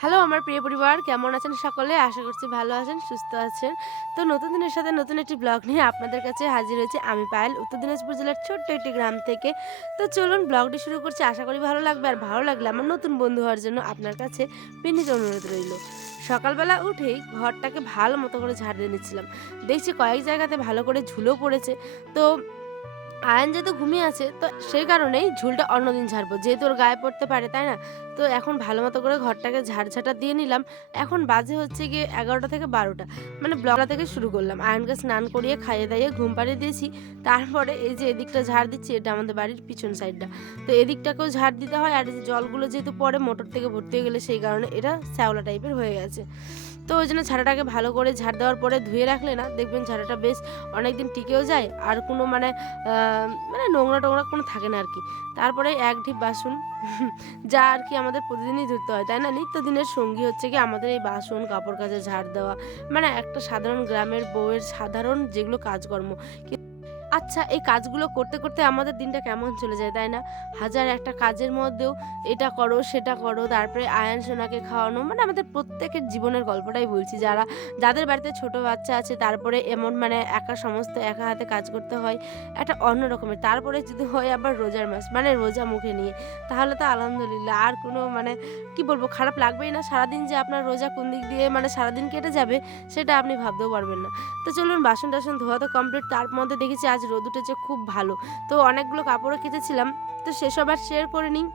Hello আমার প্রিয় পরিবার, কেমন আছেন সকলে? আশা করছি ভালো আছেন, সুস্থ আছেন। তো নতুন দিনের সাথে নতুন একটি ব্লগ নিয়ে আপনাদের কাছে হাজির হয়েছে আমি পায়েল, উত্তর দিনাজপুর জেলার ছোট্ট একটি গ্রাম থেকে। তো চলুন ব্লগটি শুরু করছি। আশা করি ভালো লাগবে আর ভালো লাগলে আমার নতুন বন্ধু হওয়ার জন্য আপনার কাছে বিনীত অনুরোধ রইল। সকালবেলা উঠেই ঘরটাকে ভালো মতো করে ঝাড় দিয়ে নিচ্ছিলাম। দেখছি কয়েক জায়গাতে ভালো করে ঝুলো পড়েছে। তো আয়ন যেহেতু ঘুমিয়ে আছে, তো সেই কারণেই ঝুলটা অন্যদিন ঝাড়বো। যেহেতু ওর গায়ে পড়তে পারে, তাই না? তো এখন ভালো মতো করে ঘরটাকে ঝাড়ঝাটা দিয়ে নিলাম। এখন বাজে হচ্ছে গিয়ে এগারোটা থেকে বারোটা। মানে ব্লগটা থেকে শুরু করলাম। আয়নকে স্নান করিয়ে, খাইয়ে দাইয়ে ঘুম পাড়িয়ে দিয়েছি। তারপরে এই যে এদিকটা ঝাড় দিচ্ছি, এটা আমাদের বাড়ির পিছন সাইডটা তো এদিকটাকেও ঝাড় দিতে হয়, আর জলগুলো যেহেতু পরে মোটর থেকে ভর্তি হয়ে গেলে সেই কারণে এটা শ্যাওলা টাইপের হয়ে গেছে। তো ওই জন্য ছাড়াটাকে ভালো করে ঝাড় দেওয়ার পরে ধুয়ে রাখলে না দেখবেন ছাড়াটা বেশ অনেক দিন টিকেও যায়, আর কোনো মানে মানে নোংরা টোংরা কোনো থাকে না আর কি তারপরে এক ঢিপ বাসন, যা আর কি আমাদের প্রতিদিনই ধুতে হয়, তাই না? নিত্য দিনের সঙ্গী হচ্ছে কি আমাদের এই বাসন, কাপড় কাচে, ঝাড় দেওয়া মানে একটা সাধারণ গ্রামের বউয়ের সাধারণ যেগুলো কাজকর্ম। আচ্ছা এই কাজগুলো করতে করতে আমাদের দিনটা কেমন চলে যায়, তাই না? হাজার একটা কাজের মধ্যেও এটা করো, সেটা করো, তারপরে আয়ান সোনাকে খাওয়ানো মানে আমাদের প্রত্যেকের জীবনের গল্পটাই বলছি। যারা, যাদের বাড়িতে ছোট বাচ্চা আছে, তারপরে এমন মানে একা সমস্ত একা হাতে কাজ করতে হয়, একটা অন্য রকমের। তারপরে যদি হয় আবার রোজার মাস মানে রোজা মুখে নিয়ে, তাহলে তো আলহামদুলিল্লাহ আর কোনো মানে কি বলব, খারাপ লাগবেই না। সারাদিন যে আপনার রোজা কোন দিক দিয়ে মানে সারাদিন কেটে যাবে, সেটা আপনি ভাবতেও পারবেন না। তো চলুন বাসন টাসন ধোয়া তো কমপ্লিট তার মধ্যে দেখেছি আজ রোদ উঠেছে খুব ভালো। তো অনেকগুলো কাপড়ও কেচেছিলাম। তো সেসব আর শেয়ার করে নিই।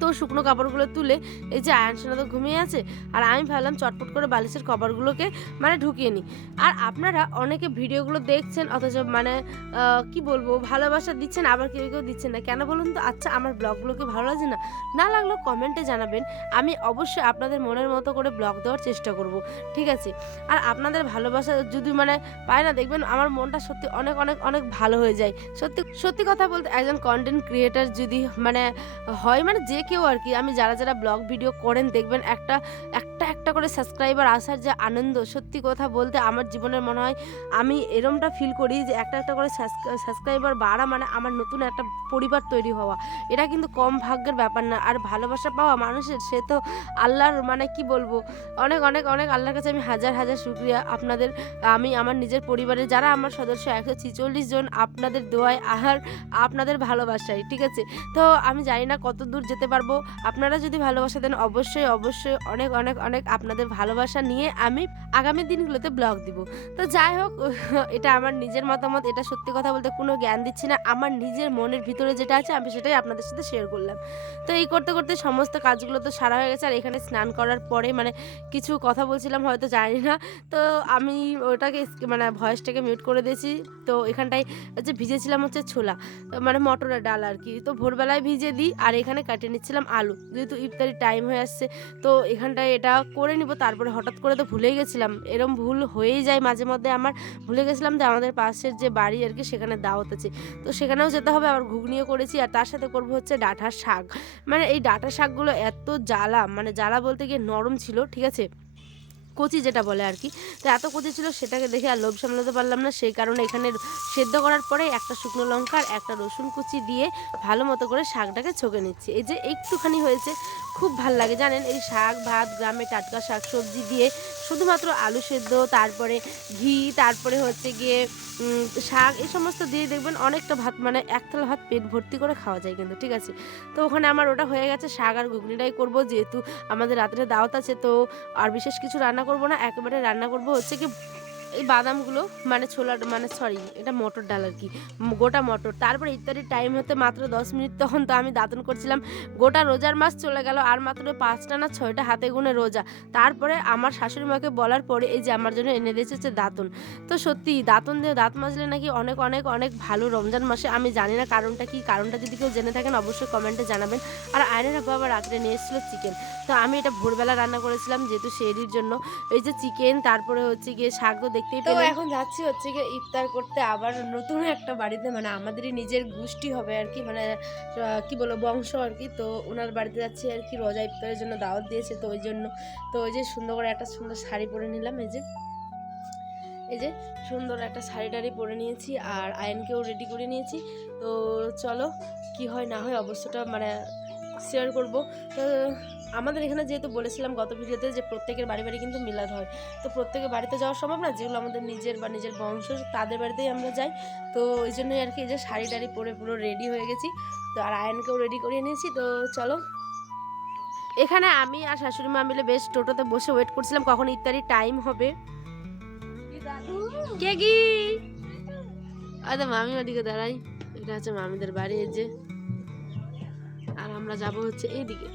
তো শুকনো কাপড়গুলো তুলে এই যে আয়ন সোনা তো ঘুমিয়ে আছে, আর আমি ভাবলাম চটপট করে বালিশের কভারগুলোকে মানে ঢুকিয়ে নিই। আর আপনারা অনেকে ভিডিওগুলো দেখছেন, অথচ মানে কি বলব, ভালোবাসা দিচ্ছেন, আবার কেউ কেউ দিচ্ছেন না। কেন বলুন তো? আচ্ছা আমার ব্লগগুলোকে ভালো লাগছে না? না লাগলেও কমেন্টে জানাবেন। আমি অবশ্যই আপনাদের মনের মতো করে ব্লগ দেওয়ার চেষ্টা করব, ঠিক আছে? আর আপনাদের ভালোবাসা যদি মানে পায় না, দেখবেন আমার মনটা সত্যি অনেক অনেক অনেক ভালো হয়ে যায়। সত্যি সত্যি কথা বলতে একজন কন্টেন্ট ক্রিয়েটার যদি মানে হয় মানে যে কেউ আর কি আমি যারা যারা ব্লগ ভিডিও করেন দেখবেন একটা একটা করে সাবস্ক্রাইবার আসার যে আনন্দ, সত্যি কথা বলতে আমার জীবনের মনে হয় আমি এরমটা ফিল করি যে একটা একটা করে সাবস্ক্রাইবার বাড়া মানে আমার নতুন একটা পরিবার তৈরি হওয়া। এটা কিন্তু কম ভাগ্যের ব্যাপার না। আর ভালোবাসা পাওয়া মানুষের, সে তো আল্লাহর মানে কি বলব? অনেক অনেক অনেক আল্লাহর কাছে আমি হাজার হাজার শুক্রিয়া। আপনাদের, আমি আমার নিজের পরিবারের যারা আমার সদস্য, একশো ছিচল্লিশ জন আপনাদের দোয়ায় আহার, আপনাদের ভালোবাসায়, ঠিক আছে? তো আমি জানি না কত দূর যেতে পারব। আপনারা যদি ভালোবাসা দেন, অবশ্যই অবশ্যই অনেক অনেক অনেক আপনাদের ভালোবাসা নিয়ে আমি আগামী দিনগুলোতে ব্লগ দিব। তো যাই হোক, এটা আমার নিজের মতামত, এটা সত্যি কথা বলতে কোনো জ্ঞান দিচ্ছি না। আমার নিজের মনের ভিতরে যেটা আছে, আমি সেটাই আপনাদের সাথে শেয়ার করলাম। তো এই করতে করতে সমস্ত কাজগুলো তো সারা হয়ে গেছে, আর এখানে স্নান করার পরে মানে কিছু কথা বলছিলাম, হয়তো জানি না। তো আমি ওটাকে মানে ভয়েসটাকে মিউট করে দিয়েছি। তো এখানটায় হচ্ছে ভিজেছিলাম হচ্ছে ছোলা মানে মটরের ডাল আর কি। তো ভোরবেলায় ভিজে দিই, আর এখানে কাটিয়ে নিচ্ছিলাম আলু। যেহেতু ইফতারি টাইম হয়ে আসছে, তো এখানটায় এটা করে নিব, তারপরে হঠাৎ করে তো ভুলেই গেছিলাম। এরম ভুল হয়েই যায় মাঝে মধ্যে আমার। ভুলে গেছিলাম যে আমাদের পাশের যে বাড়ি আর কি, সেখানে দাওয়াত আছে। তো সেখানেও যেতে হবে, আবার ঘুগনিও করেছি, আর তার সাথে করব হচ্ছে ডাঁটার শাক। মানে এই ডাঁটা শাকগুলো এত জ্বালা মানে জ্বালা বলতে গিয়ে নরম ছিল, ঠিক আছে? কচি যেটা বলে আর কি। তো এত কচি ছিল সেটাকে দেখে আর লোভ সামলাতে পারলাম না। সেই কারণে এখানে সেদ্ধ করার পরে একটা শুকনো লঙ্কা আর একটা রসুন কুচি দিয়ে ভালো মতো করে শাকটাকে ছকে নিচ্ছি। এই যে একটুখানি হয়েছে, খুব ভালো লাগে, জানেন? এই শাক, ভাত, গ্রামে টাটকা শাক সবজি দিয়ে শুধুমাত্র আলু সেদ্ধ, তারপরে ঘি, তারপরে হচ্ছে গিয়ে শাক, এই সমস্ত দিয়ে দেখবেন অনেকটা ভাত মানে এক থালা ভাত পেট ভর্তি করে খাওয়া যায় কিন্তু, ঠিক আছে? তো ওখানে আমার ওটা হয়ে গেছে, শাক আর ঘুগনিটাই করব যেহেতু আমাদের রাত্রে দাওয়াত আছে, তো আর বিশেষ কিছু রান্না করব না একেবারে রান্না করব হচ্ছে কি এই বাদামগুলো মানে ছোলার মানে সরি এটা মটর ডাল আর কি। গোটা মটর। তারপরে ইত্যাদি টাইম হতে মাত্র দশ মিনিট, তখন তো আমি দাঁতন করছিলাম। গোটা রোজার মাস চলে গেল আর মাত্র পাঁচটা না ছয়টা হাতে গুনে রোজা। তারপরে আমার শাশুড়ি মাকে বলার পরে এই যে আমার জন্য এনে দিয়েছে হচ্ছে দাঁতন। তো সত্যি, দাঁতন দিয়ে দাঁত মাজলে নাকি অনেক অনেক অনেক ভালো রমজান মাসে। আমি জানি না কারণটা কি। কারণটা যদি কেউ জেনে থাকেন, অবশ্যই কমেন্টে জানাবেন। আর আয়নের আব্বা আবার রাত্রে নিয়ে এসেছিল চিকেন তো আমি এটা ভোরবেলা রান্না করেছিলাম যেহেতু শেরির জন্য। এই যে চিকেন তারপরে হচ্ছে গিয়ে শাকও দেখতেই তো এখন যাচ্ছি হচ্ছে গিয়ে ইফতার করতে আবার নতুন একটা বাড়িতে মানে আমাদেরই নিজের গোষ্ঠী হবে আর কি মানে কি বলব বংশ আর কি। তো ওনার বাড়িতে যাচ্ছি আর কি রোজা ইফতারের জন্য দাওয়াত দিয়েছে তো ওই জন্য। তো ওই যে সুন্দর করে একটা সুন্দর শাড়ি পরে নিলাম এই যে। এই যে সুন্দর একটা শাড়ি টাড়ি পরে নিয়েছি আর আয়নকেও রেডি করে নিয়েছি। তো চলো কি হয় না হয় অবশ্যটা মানে শেয়ার করব। তো আমাদের এখানে যেহেতু বলেছিলাম গত ভিডিওতে যে প্রত্যেকের বাড়ি বাড়ি কিন্তু মিলাদ হয়, তো প্রত্যেকের বাড়িতে যাওয়া সম্ভব না? যেগুলো আমাদের নিজের বা নিজের বংশ, তাদের বাড়িতেই আমরা যাই। তো ওই জন্যই আর কি যে শাড়ি টাড়ি পরে পুরো রেডি হয়ে গেছি। তো আর আয়নকেও রেডি করিয়ে নিয়েছি, তো চলো। এখানে আমি আর শাশুড়ি মা মিলে বেশ টোটোতে বসে ওয়েট করছিলাম, কখন ইত্যাদি টাইম হবে। কে কি আরে মামি ওদিকে দাঁড়াই। এটা হচ্ছে মামিদের বাড়ি, এই যে। আর আমরা যাব হচ্ছে এইদিকে।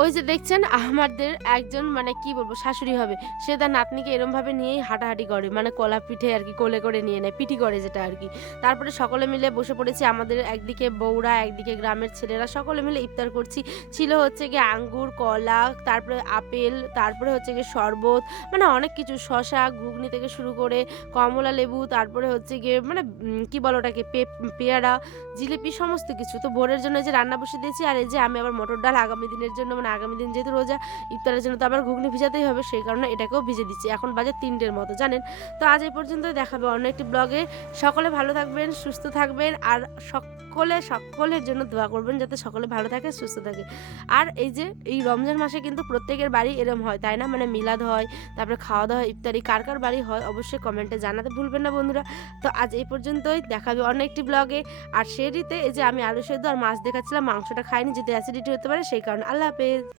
ওই যে দেখছেন আমাদের একজন মানে কি বলব, শাশুড়ি হবে। সে তার নাতনিকে এরম ভাবে নিয়েই হাঁটাহাঁটি করে মানে কলা পিঠে আর কি, কোলে করে নিয়ে নেয়, পিঠি করে যেটা আর কি। তারপরে সকলে মিলে বসে পড়েছি, আমাদের একদিকে বউরা, একদিকে গ্রামের ছেলেরা, সকলে মিলে ইফতার করছি। ছিল হচ্ছে গিয়ে আঙ্গুর, কলা, তারপরে আপেল, তারপরে হচ্ছে গিয়ে শরবত মানে অনেক কিছু শশা ঘুগনি থেকে শুরু করে কমলা লেবু, তারপরে হচ্ছে গিয়ে মানে কি বলো ওটাকে পেয়ারা, জিলিপি, সমস্ত কিছু। তো ভোরের জন্য যে রান্না বসে দিয়েছি, আর এই যে আমি আবার মটর ডাল আগামী দিনের জন্য মানে আগামী দিন যেহেতু রোজা, ইফতারের জন্য তো আবার ঘুগনি ভিজাতেই হবে, সেই কারণে এটাকেও ভিজে দিচ্ছি। এখন বাজে তিনটের মতো, জানেন? তো আজ এই পর্যন্ত দেখাবে অন্য একটি ব্লগে সকলে ভালো থাকবেন, সুস্থ থাকবেন, আর সকলে, সকলের জন্য দোয়া করবেন যাতে সকলে ভালো থাকে, সুস্থ থাকে। আর এই যে, এই রমজান মাসে কিন্তু প্রত্যেকের বাড়ি এরম হয়, তাই না? মানে মিলাদ হয়, তারপরে খাওয়া দাওয়া ইফতারি, কার কার বাড়ি হয় অবশ্যই কমেন্টে জানাতে ভুলবেন না বন্ধুরা। তো আজ এই পর্যন্তই, দেখাবে অন্য একটি ব্লগে আর সেটিতে এই যে আমি আলু সেদ্ধ আর মাছ দেখাচ্ছিলাম, মাংসটা খাইনি যদি অ্যাসিডিটি হতে পারে, সেই কারণে। আল্লাহ হাফেজ।